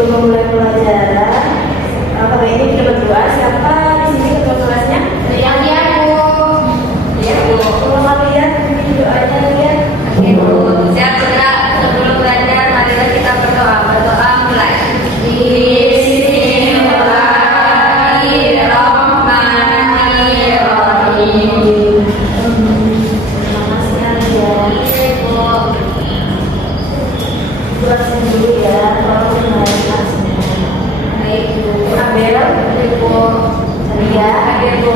sebelum memulai pelajaran, kalau ini kita berdua, siapa di sini ketua kelasnya? Iya Bu. Iya Bu. Kalau lihat doanya lihat. Oke Bu. Siap sudah. Sebelum belajar, marilah kita berdoa. Berdoa mulai. Bismillahirrahmanirrahim. Buat sendiri ya, kalau mulai kelasnya. Baik Bu. Ambil, Bu. Ria, Hadir Bu.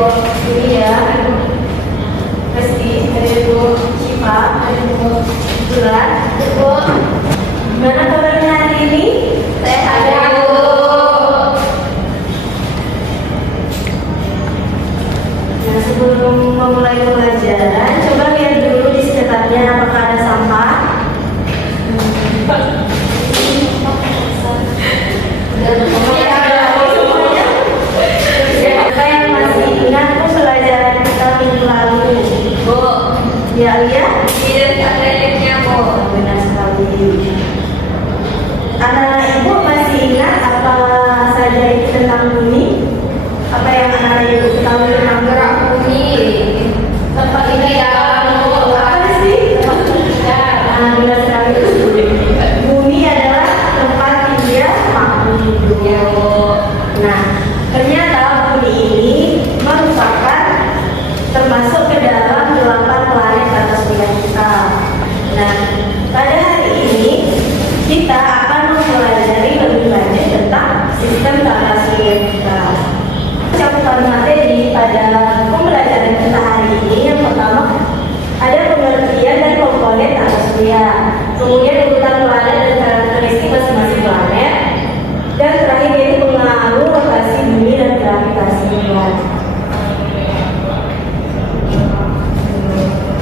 Ria, Resti, Bu, Syifa, Bu, Bulan, Bu. Gimana kabarnya hari ini? Sehat ya Bu. Nah, sebelum memulai pelajaran, coba lihat dulu di sekitarnya apakah ada sampah. Siapa yang masih ingat pelajaran kita minggu lalu? Bu. Ya, Lia? Tidak kreditnya Bu. Benar sekali. Anak-anak ibu masih ingat apa saja itu tentang bumi? Apa yang anak-anak ibu ketahui tentang Gerak bumi. Tempat ini ya Bu. apa sih? Benar sekali. Bumi adalah tempat dia makhluk hidup. Ya Bu. Nah, ternyata bumi ini merupakan termasuk ke dalam 8 planet atas surya kita. Nah, pada hari ini kita akan mempelajari lebih lanjut tentang sistem tata surya kita. Cakupan materi pada pembelajaran kita hari ini yang pertama ada pengertian dan komponen tata surya, kemudian urutan planet dan karakteristik masing-masing planet, dan terakhir yaitu pengaruh rotasi bumi dan gravitasi bulan.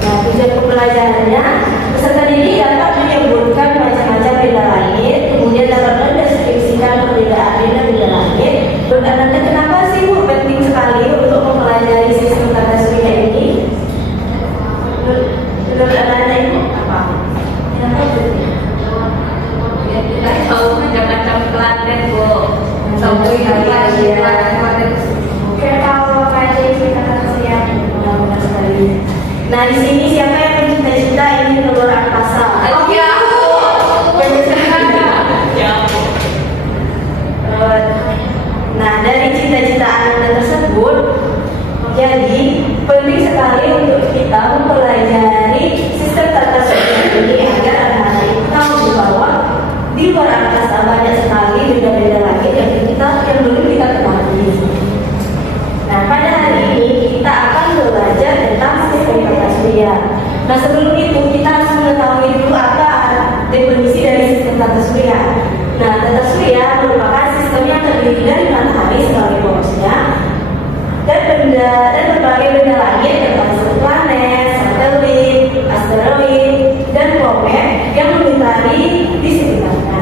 Nah, tujuan pembelajarannya, peserta didik dapat menyebutkan macam-macam benda langit, kemudian dapat mendeskripsikan perbedaan benda langit. Menurut Anda kenapa sih Bu penting sekali untuk mempelajari sistem tata surya ini? Menurut Anda itu apa? Kenapa penting? Ya kita tahu macam-macam planet Bu. Tahu Iya. planet. Oke, kalau kayak kita surya, benar sekali. Nah, di sini siapa yang bercita-cita ingin keluar angkasa? Ya Bu. Nah, dari cita-cita Anda tersebut, jadi penting sekali untuk kita mempelajari sistem tata surya ini agar anak-anak itu tahu bahwa di luar angkasa banyak sekali benda-benda langit yang belum kita ketahui. Nah, pada hari ini kita akan belajar tentang sistem tata surya. Nah, sebelum itu kita harus mengetahui dulu apa definisi dari sistem tata surya. Nah, tata surya merupakan sistem yang terdiri dari matahari sebagai porosnya dan berbagai benda langit termasuk planet, satelit, asteroid, dan komet yang melintari di sekitarnya.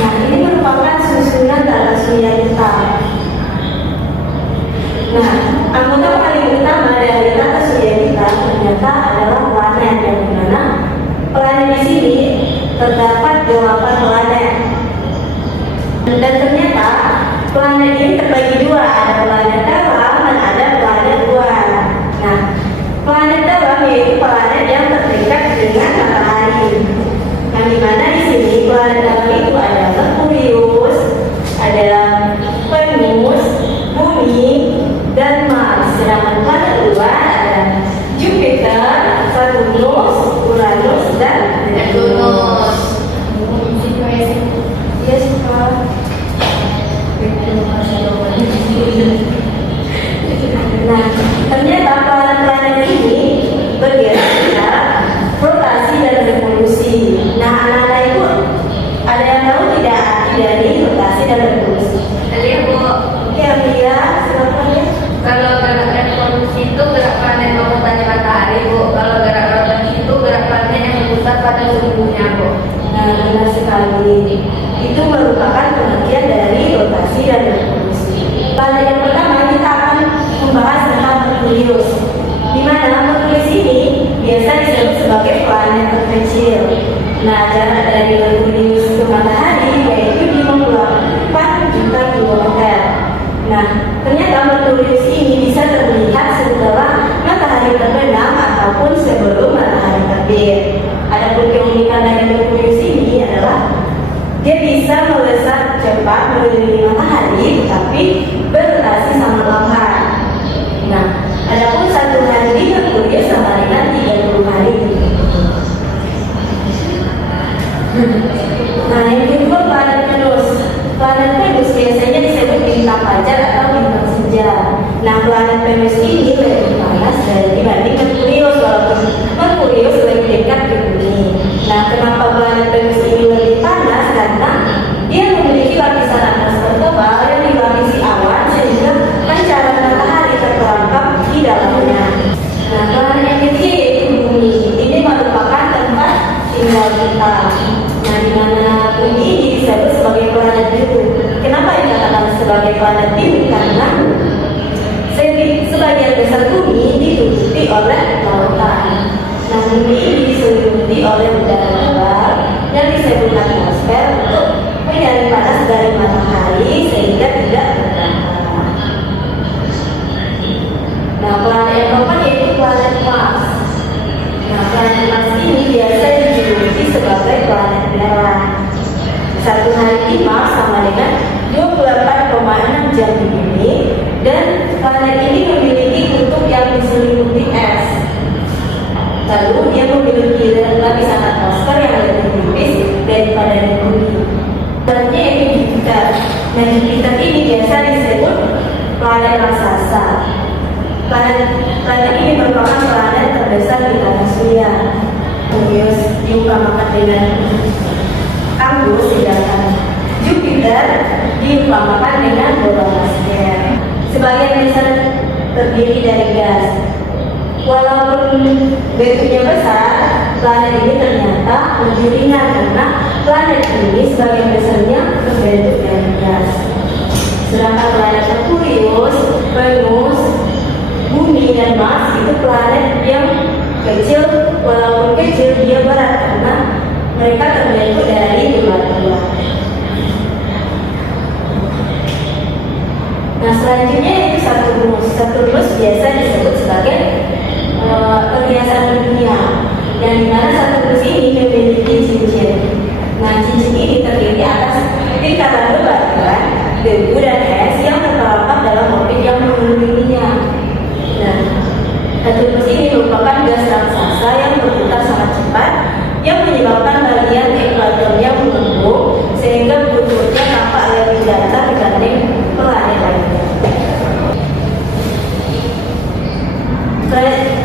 Nah, ini merupakan susunan tata surya kita. Nah, anggota paling utama dari tata surya kita ternyata adalah planet, yang dimana planet di sini terdapat 8 planet. Dan ternyata planet ini terbagi dua, ada planet dalam dan ada planet luar. Nah, planet dalam yaitu planet yang terdekat dengan matahari. Yang dimana di sini planet dalam itu ada Merkurius, ada Venus, Bumi, dan Mars. Sedangkan planet luar ada Jupiter, Saturnus, Uranus, dan Neptunus. Yes, Pak. Nah, ternyata planet-planet ini bergerak secara rotasi dan revolusi. Nah, anak-anak itu ada yang tahu tidak arti dari rotasi dan revolusi? Lihat Bu. Oke, Amelia, silakan ya. Kalau gerak revolusi itu gerak planet memutarnya matahari Bu. Kalau gerak rotasi itu gerak planet yang berpusat pada sumbunya Bu. Nah, benar sekali. Itu merupakan pengertian dari rotasi dan revolusi. Pada yang pertama kita akan membahas tentang Merkurius, di mana Merkurius ini biasa disebut sebagai planet terkecil. Nah, jarak dari Merkurius ke matahari yaitu 54 juta kilometer. Nah, ternyata Merkurius ini bisa terlihat setelah matahari terbenam ataupun sebelum matahari terbit. Adapun keunikan dari Merkurius ini adalah dia bisa melesat cepat mengelilingi matahari, tapi berrotasi sama lambat. Nah, adapun satu hari di Merkurius sama dengan 30 hari. Nah, yang kedua planet Venus. Planet Venus biasanya disebut bintang fajar atau bintang senja. Nah, planet Venus ini lebih panas dibanding Merkurius, walaupun Merkurius lebih dekat ke bumi. Nah, kenapa planet Venus ini lebih panas? Karena dia memiliki lapisan atmosfer tebal yang dilapisi awan sehingga pancaran matahari terperangkap di dalamnya. Nah, planet yang ketiga yaitu bumi. Ini merupakan tempat tinggal kita. Nah, di mana bumi ini disebut sebagai planet biru. Kenapa dikatakan sebagai planet biru? Karena sebagian besar bumi ditutupi oleh lautan. Nah, bumi ini diselimuti oleh udara tebal yang disebut atmosfer untuk menyaring panas dari matahari sehingga tidak terbakar. Nah, planet yang keempat yaitu planet Mars. Nah, planet Mars ini biasa dijuluki sebagai planet merah. Satu hari di Mars sama dengan 24,6 jam di bumi, dan planet ini memiliki kutub yang diselimuti es. Lalu dia memiliki lapisan atmosfer yang lebih tipis daripada di bumi. Planetnya yaitu Jupiter. Nah, Jupiter ini biasa disebut planet raksasa. Planet ini merupakan planet terbesar di tata surya. Merkurius diumpamakan dengan anggur, sedangkan Jupiter diumpamakan dengan bola basket. Sebagian besar terdiri dari gas. Walaupun bentuknya besar, planet ini ternyata lebih ringan karena planet ini sebagian besarnya terbentuk dari gas. Sedangkan planet Merkurius, Venus, Bumi dan Mars itu planet yang kecil. Walaupun kecil, dia berat karena mereka terbentuk dari batu. Nah, selanjutnya itu Saturnus. Saturnus biasa disebut sebagai perhiasan dunia, yang dimana Saturnus ini memiliki cincin. Nah, cincin ini terdiri atas tingkatan bebatuan, debu dan es yang terperangkap dalam orbit yang mengelilinginya. Nah, Saturnus ini merupakan gas raksasa yang berputar sangat cepat, yang menyebabkan bagian ekuatornya mengembung sehingga bentuknya tampak lebih datar dibanding planet lainnya.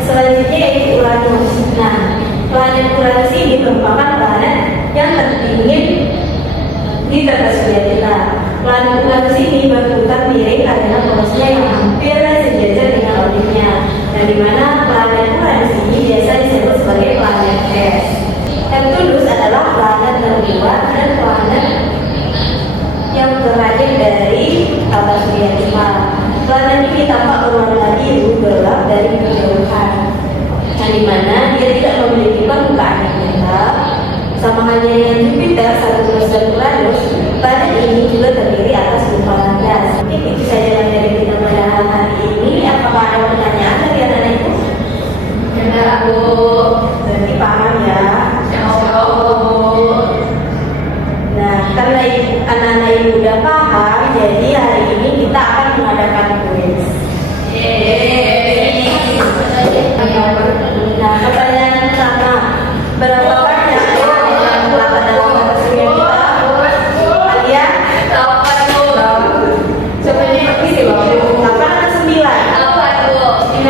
Selanjutnya yaitu Uranus. Nah, planet Uranus ini merupakan planet yang terdingin di tata surya kita. Planet Uranus ini berputar miring karena porosnya yang hampir sejajar dengan orbitnya. Nah, di mana planet Uranus ini biasa disebut sebagai planet es. Neptunus adalah planet terluar dan planet yang terakhir dari tata surya kita. Planet ini tampak berwarna biru gelap dari kejauhan. Nah, di mana dia tidak memiliki permukaan yang tetap. Sama halnya dengan Jupiter, Saturnus dan Uranus, planet ini juga terdiri atas gumpalan gas. Mungkin itu saja dari kita pada hari ini. Apakah ada pertanyaan dari anak ibu? Benar, Bu. Berarti paham ya. Nah, karena anak-anak ibu udah paham, jadi hari ini kita akan mengadakan kuis. Nah, pertanyaan pertama, berapa banyak yang terdapat dalam tata surya kita? Kalian? Coba ini loh, 8 atau 9? 8, Bu. 9.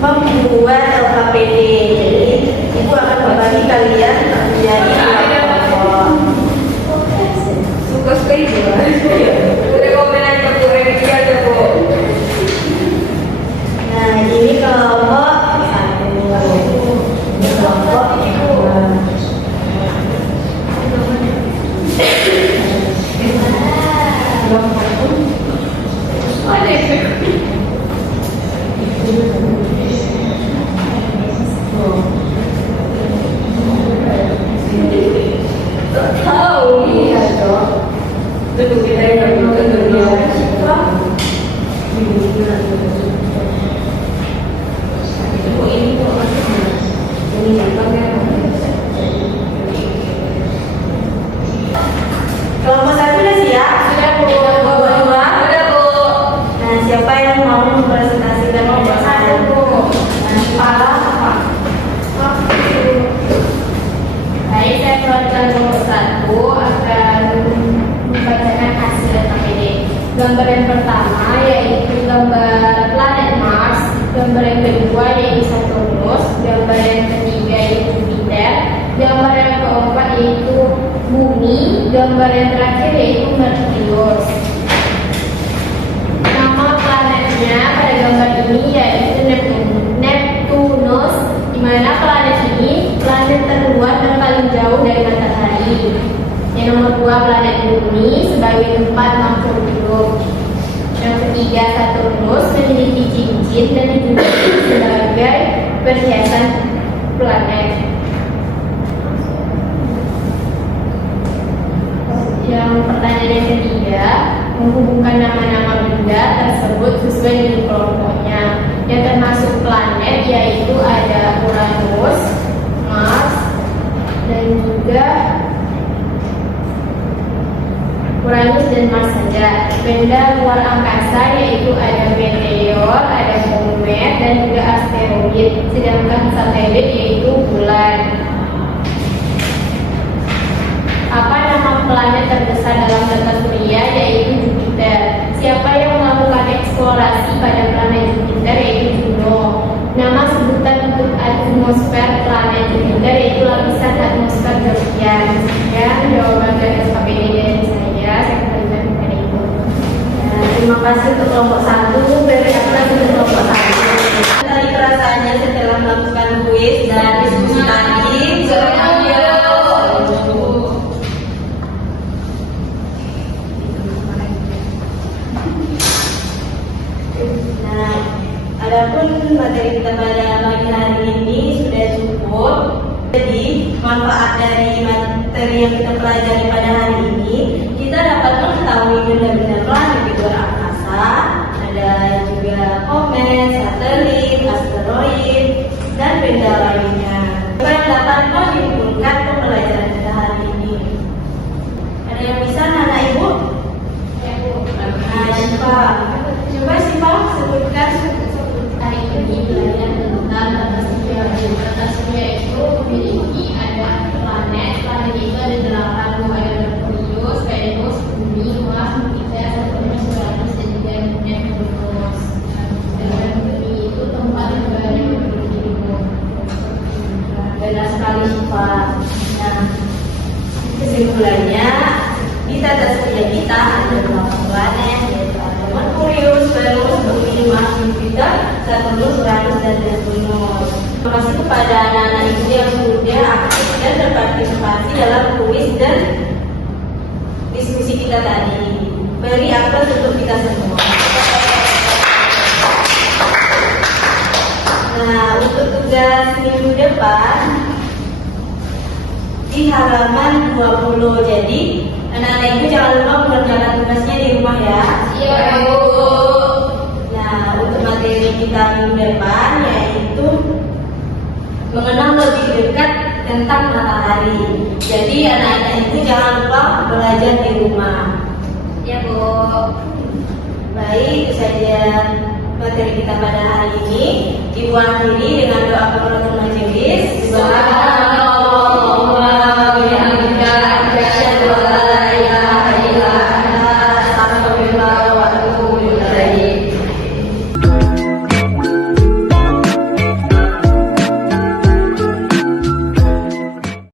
membuat LKPD. Jadi ibu akan membagi kalian menjadi kelompok. Suka sekali bu. Rekomendasi untuk revisi aja bu. Nah ini kelompok satu, ini kelompok dua. Kelompok satu udah siap? Sudah bu. Kelompok dua? Sudah bu. Nah siapa yang mau mempresentasikan kelompok satu? Nah, kepala apa? Baik, saya keluarkan nomor 1 akan membacakan hasil LKPD. Gambar yang pertama yaitu gambar planet Mars, gambar yang kedua yaitu Saturnus, gambar yang ketiga yaitu Jupiter, gambar yang keempat yaitu Bumi, gambar yang terakhir yaitu Merkurius. Nama planetnya pada gambar ini yaitu Neptunus, di mana planet ini planet terluar dan paling jauh dari matahari. Yang nomor 2 planet Bumi sebagai tempat makhluk hidup. Yang ketiga Saturnus memiliki cincin dan dijuluki sebagai perhiasan planet. Yang pertanyaan yang ketiga menghubungkan nama-nama benda tersebut sesuai dengan kelompoknya. Yang termasuk planet yaitu ada Uranus, Mars, dan juga Uranus dan Mars saja. Benda luar angkasa yaitu ada meteor, ada komet, dan juga asteroid. Sedangkan satelit yaitu bulan. Apa nama planet terbesar dalam tata surya yaitu Jupiter? Siapa yang melakukan eksplorasi pada planet Jupiter yaitu Juno? Nama sebutan untuk atmosfer planet Jupiter yaitu lapisan atmosfer Jovian. Sekian jawaban dari LKPD dari saya kembalikan kepada ibu. Terima kasih untuk kelompok satu. Beri aplaus untuk kelompok satu. Tadi perasaannya setelah melakukan kuis dan diskusi tadi. Nah, adapun materi kita pada pagi hari ini sudah cukup. Jadi, manfaat dari materi yang kita pelajari pada hari ini, kita dapat mengetahui benda-benda planet di luar angkasa, ada juga komet, satelit, asteroid, dan benda lain Saturnus, Uranus, dan Neptunus. Terima kasih kepada anak-anak ibu yang sudah aktif dan berpartisipasi dalam kuis dan diskusi kita tadi. Beri aplaus untuk kita semua. Nah, untuk tugas minggu depan di halaman 20. Jadi, anak-anak ibu jangan lupa mengerjakan tugasnya di rumah ya. Iya, Bu. Nah, untuk materi kita minggu depan yaitu mengenal lebih dekat tentang matahari. Jadi, anak-anak ibu jangan lupa belajar di rumah. Iya, Bu. Baik, itu saja materi kita pada hari ini. Ibu akhiri dengan